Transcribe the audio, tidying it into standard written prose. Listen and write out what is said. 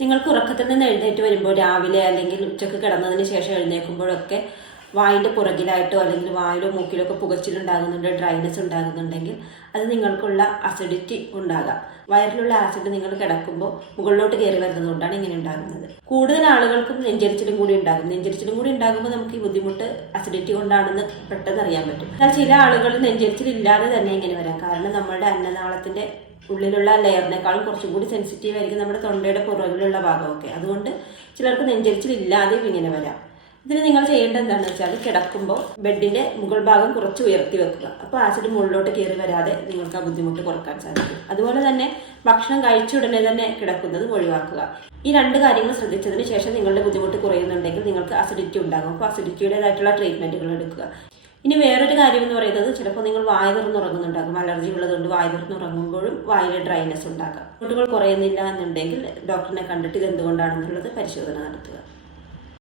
നിങ്ങൾക്ക് ഉറക്കത്തിൽ നിന്ന് എഴുന്നേറ്റ് വരുമ്പോൾ രാവിലെ അല്ലെങ്കിൽ ഉച്ചക്ക് കിടന്നതിന് ശേഷം എഴുന്നേൽക്കുമ്പോഴൊക്കെ വായിൻ്റെ പുറകിലായിട്ടോ അല്ലെങ്കിൽ വായിലോ മൂക്കിലോ ഒക്കെ പുകച്ചിലുണ്ടാകുന്നുണ്ട്, ഡ്രൈനെസ് ഉണ്ടാകുന്നുണ്ടെങ്കിൽ അത് നിങ്ങൾക്കുള്ള അസിഡിറ്റി ഉണ്ടാകാം. വയറിലുള്ള ആസിഡ് നിങ്ങൾ കിടക്കുമ്പോൾ മുകളിലോട്ട് കയറി വരുന്നതുകൊണ്ടാണ് ഇങ്ങനെ ഉണ്ടാകുന്നത്. കൂടുതൽ ആളുകൾക്കും നെഞ്ചരിച്ചിലും കൂടി ഉണ്ടാകും. നെഞ്ചരിച്ചിലും കൂടി ഉണ്ടാകുമ്പോൾ നമുക്ക് ഈ ബുദ്ധിമുട്ട് അസിഡിറ്റി കൊണ്ടാണെന്ന് പെട്ടെന്ന് അറിയാൻ പറ്റും. എന്നാൽ ചില ആളുകൾ നെഞ്ചരിച്ചിലില്ലാതെ തന്നെ ഇങ്ങനെ വരാം. കാരണം നമ്മളുടെ അന്നനാളത്തിൻ്റെ ഉള്ളിലുള്ള ലെയറിനേക്കാളും കുറച്ചും കൂടി സെൻസിറ്റീവ് ആയിരിക്കും നമ്മുടെ തൊണ്ടയുടെ പുറകിലുള്ള ഭാഗമൊക്കെ. അതുകൊണ്ട് ചിലർക്ക് നെഞ്ചരിച്ചിലില്ലാതെയും ഇങ്ങനെ വരാം. ഇതിന് നിങ്ങൾ ചെയ്യേണ്ടത് എന്താണെന്ന് വെച്ചാൽ കിടക്കുമ്പോൾ ബെഡിൻ്റെ മുകൾ ഭാഗം കുറച്ച് ഉയർത്തി വെക്കുക. അപ്പോൾ ആസിഡ് മുകളിലോട്ട് കയറി വരാതെ നിങ്ങൾക്ക് ആ ബുദ്ധിമുട്ട് കുറക്കാൻ സാധിക്കും. അതുപോലെ തന്നെ ഭക്ഷണം കഴിച്ച ഉടനെ തന്നെ കിടക്കുന്നത് ഒഴിവാക്കുക. ഈ രണ്ട് കാര്യങ്ങൾ ശ്രദ്ധിച്ചതിന് ശേഷം നിങ്ങളുടെ ബുദ്ധിമുട്ട് കുറയുന്നുണ്ടെങ്കിൽ നിങ്ങൾക്ക് അസിഡിറ്റി ഉണ്ടാകും. അപ്പോൾ അസിഡിറ്റിയുടേതായിട്ടുള്ള ട്രീറ്റ്മെൻറ്റുകൾ എടുക്കുക. ഇനി വേറൊരു കാര്യം എന്ന് പറയുന്നത്, ചിലപ്പോൾ നിങ്ങൾ വായ തുറന്നുറങ്ങുന്നുണ്ടാകും. അലർജി ഉള്ളതുകൊണ്ട് വായ തുറന്നുറങ്ങുമ്പോഴും വായിലെ ഡ്രൈനെസ് ഉണ്ടാകാം. ബുദ്ധിമുട്ടുകൾ കുറയുന്നില്ല എന്നുണ്ടെങ്കിൽ ഡോക്ടറിനെ കണ്ടിട്ട് ഇത് എന്തുകൊണ്ടാണെന്നുള്ളത് പരിശോധന നടത്തുക.